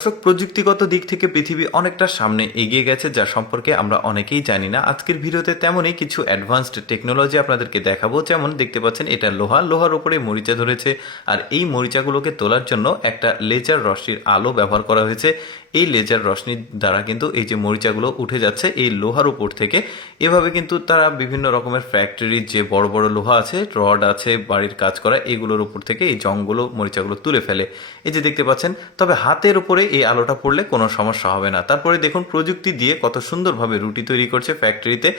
দর্শক, প্রযুক্তিগত দিক থেকে পৃথিবী অনেকটা সামনে এগিয়ে গেছে যা সম্পর্কে আমরা অনেকেই জানি না। আজকের ভিডিওতে তেমনই কিছু অ্যাডভান্সড টেকনোলজি আপনাদেরকে দেখাবো। যেমন দেখতে পাচ্ছেন, এটা লোহা। লোহার উপরে মরিচা ধরেছে। আর এই মরিচাগুলোকে তোলার জন্য একটা লেজার রশ্মির আলো ব্যবহার করা হয়েছে। এই লেজার রশ্মির দ্বারা কিন্তু এই যে মরিচাগুলো উঠে যাচ্ছে, এই লোহার উপর থেকে। এভাবে কিন্তু তারা বিভিন্ন রকমের ফ্যাক্টরির যে বড় বড় লোহা আছে রড আছে, বাড়ির কাজ করা, এগুলোর উপর থেকে এই জংগুলো, মরিচাগুলো তুলে ফেলে। এই যে দেখতে পাচ্ছেন, তবে হাতের উপরে এই আলোটা পড়লে কোনো সমস্যা হবে না। তারপরে দেখুন, প্রযুক্তি দিয়ে কত সুন্দরভাবে রুটি তৈরি করছে ফ্যাক্টরিতে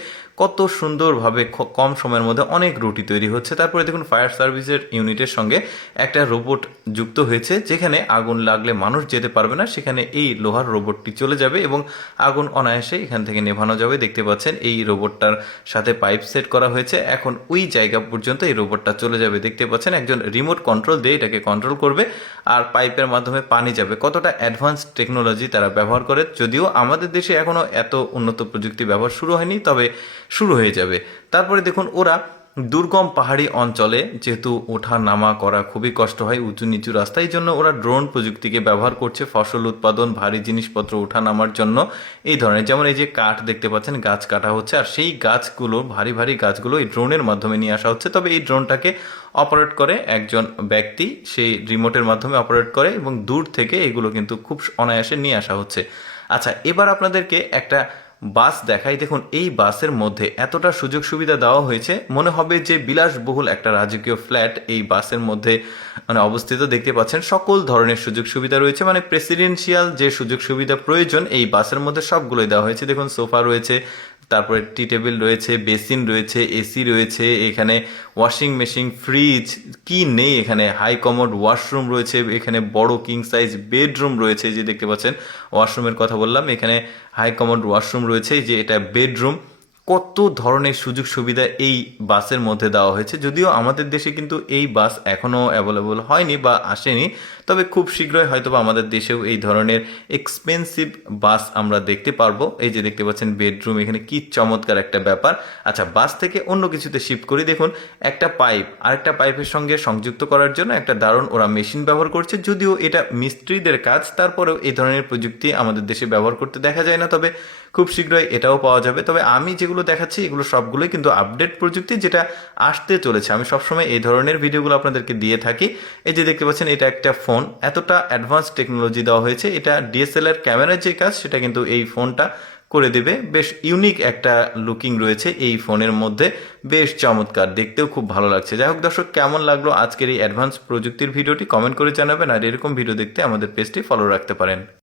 কত সুন্দরভাবে কম সময়ের মধ্যে অনেক রুটি তৈরি হচ্ছে। তারপরে দেখুন ফায়ার সার্ভিসের ইউনিটের সঙ্গে একটা রোবট যুক্ত হয়েছে, যেখানে আগুন লাগলে মানুষ যেতে পারবে না। সেখানে এই লোহার রোবটটি চলে যাবে এবং আগুন অনায়াসে এখান থেকে নেভানো যাবে। দেখতে পাচ্ছেন, এই রোবটটার সাথে পাইপ সেট করা হয়েছে। এখন ওই জায়গা পর্যন্ত এই রোবটটা চলে যাবে। দেখতে পাচ্ছেন, একজন রিমোট কন্ট্রোল দিয়ে এটাকে কন্ট্রোল করবে আর পাইপের মাধ্যমে পানি যাবে। কতটা অ্যাডভান্স টেকনোলজি তারা ব্যবহার করে, যদিও আমাদের দেশে এখনও এত উন্নত প্রযুক্তি ব্যবহার শুরু হয়নি, তবে শুরু হয়ে যাবে। তারপরে দেখুন, ওরা দুর্গম পাহাড়ি অঞ্চলে যেহেতু ওঠা নামা করা খুবই কষ্ট হয় উঁচু নিচু রাস্তা, এই জন্য ওরা ড্রোন প্রযুক্তিকে ব্যবহার করছে ফসল উৎপাদন, ভারী জিনিসপত্র ওঠা নামার জন্য। এই ধরনের, যেমন এই যে কাঠ দেখতে পাচ্ছেন, গাছ কাটা হচ্ছে, আর সেই গাছগুলো, ভারী ভারী গাছগুলো এই ড্রোনের মাধ্যমে নিয়ে আসা হচ্ছে। তবে এই ড্রোনটাকে অপারেট করে একজন ব্যক্তি সেই রিমোটের মাধ্যমে অপারেট করে এবং দূর থেকে এগুলো কিন্তু খুব অনায়াসে নিয়ে আসা হচ্ছে। আচ্ছা এবার আপনাদেরকে একটা বাস দেখাই, দেখুন, এই বাসের মধ্যে এতটা সুযোগ সুবিধা দেওয়া হয়েছে। মনে হবে যে বিলাসবহুল একটা রাজকীয় ফ্ল্যাট এই বাসের মধ্যে মানে অবস্থিত। দেখতে পাচ্ছেন, সকল ধরনের সুযোগ সুবিধা রয়েছে। মানে প্রেসিডেন্সিয়াল যে সুযোগ সুবিধা প্রয়োজন, এই বাসের মধ্যে সবগুলোই দেওয়া হয়েছে। দেখুন, সোফা রয়েছে তারপরে টি টেবিল রয়েছে, বেসিন রয়েছে, এসি রয়েছে, এখানে ওয়াশিং মেশিন, ফ্রিজ, কি নেই এখানে? হাই কমোড, ওয়াশরুম রয়েছে, এখানে বড় কিং সাইজ বেডরুম রয়েছে যে দেখতে পাচ্ছেন। ওয়াশরুমের কথা বললাম, এখানে হাই কমোড ওয়াশরুম রয়েছে যে এটা বেডরুম। কত ধরনের সুযোগ সুবিধা এই বাসের মধ্যে দেওয়া হয়েছে? যদিও আমাদের দেশে কিন্তু এই বাস এখনও অ্যাভেলেবল হয়নি বা আসেনি, তবে খুব শীঘ্রই হয়তো আমাদের দেশেও এই ধরনের এক্সপেন্সিভ বাস আমরা দেখতে পারব। এই যে দেখতে পাচ্ছেন বেডরুম এখানে কি চমৎকার একটা ব্যাপার। আচ্ছা বাস থেকে অন্য কিছুতে শিফট করি। দেখুন, একটা পাইপ আরেকটা পাইপের সঙ্গে সংযুক্ত করার জন্য একটা দারুণ ওরা মেশিন ব্যবহার করছে। যদিও এটা মিস্ত্রিদের কাজ, তারপরেও এই ধরনের প্রযুক্তি আমাদের দেশে ব্যবহার করতে দেখা যায় না, তবে খুব শীঘ্রই এটাও পাওয়া যাবে। তবে আমি যেগুলো দেখাচ্ছি, এগুলো সবগুলোই কিন্তু আপডেট প্রযুক্তি যেটা আসতে চলেছে। আমি সবসময় এই ধরনের ভিডিওগুলো আপনাদেরকে দিয়ে থাকি। এই যে দেখতে পাচ্ছেন, এটা একটা ফোন এতটা অ্যাডভান্স টেকনোলজি দেওয়া হয়েছে। এটা ডিএসএলআর ক্যামেরার যে কাজ, সেটা কিন্তু এই ফোনটা করে দেবে। বেশ ইউনিক একটা লুকিং রয়েছে এই ফোনের মধ্যে। বেশ চমৎকার। দেখতেও খুব ভালো লাগছে। যাই হোক দর্শক, কেমন লাগল আজকের এই অ্যাডভান্স প্রযুক্তির ভিডিওটি? কমেন্ট করে জানাবেন। আর এরকম ভিডিও দেখতে আমাদের পেজটি ফলো রাখতে পারেন।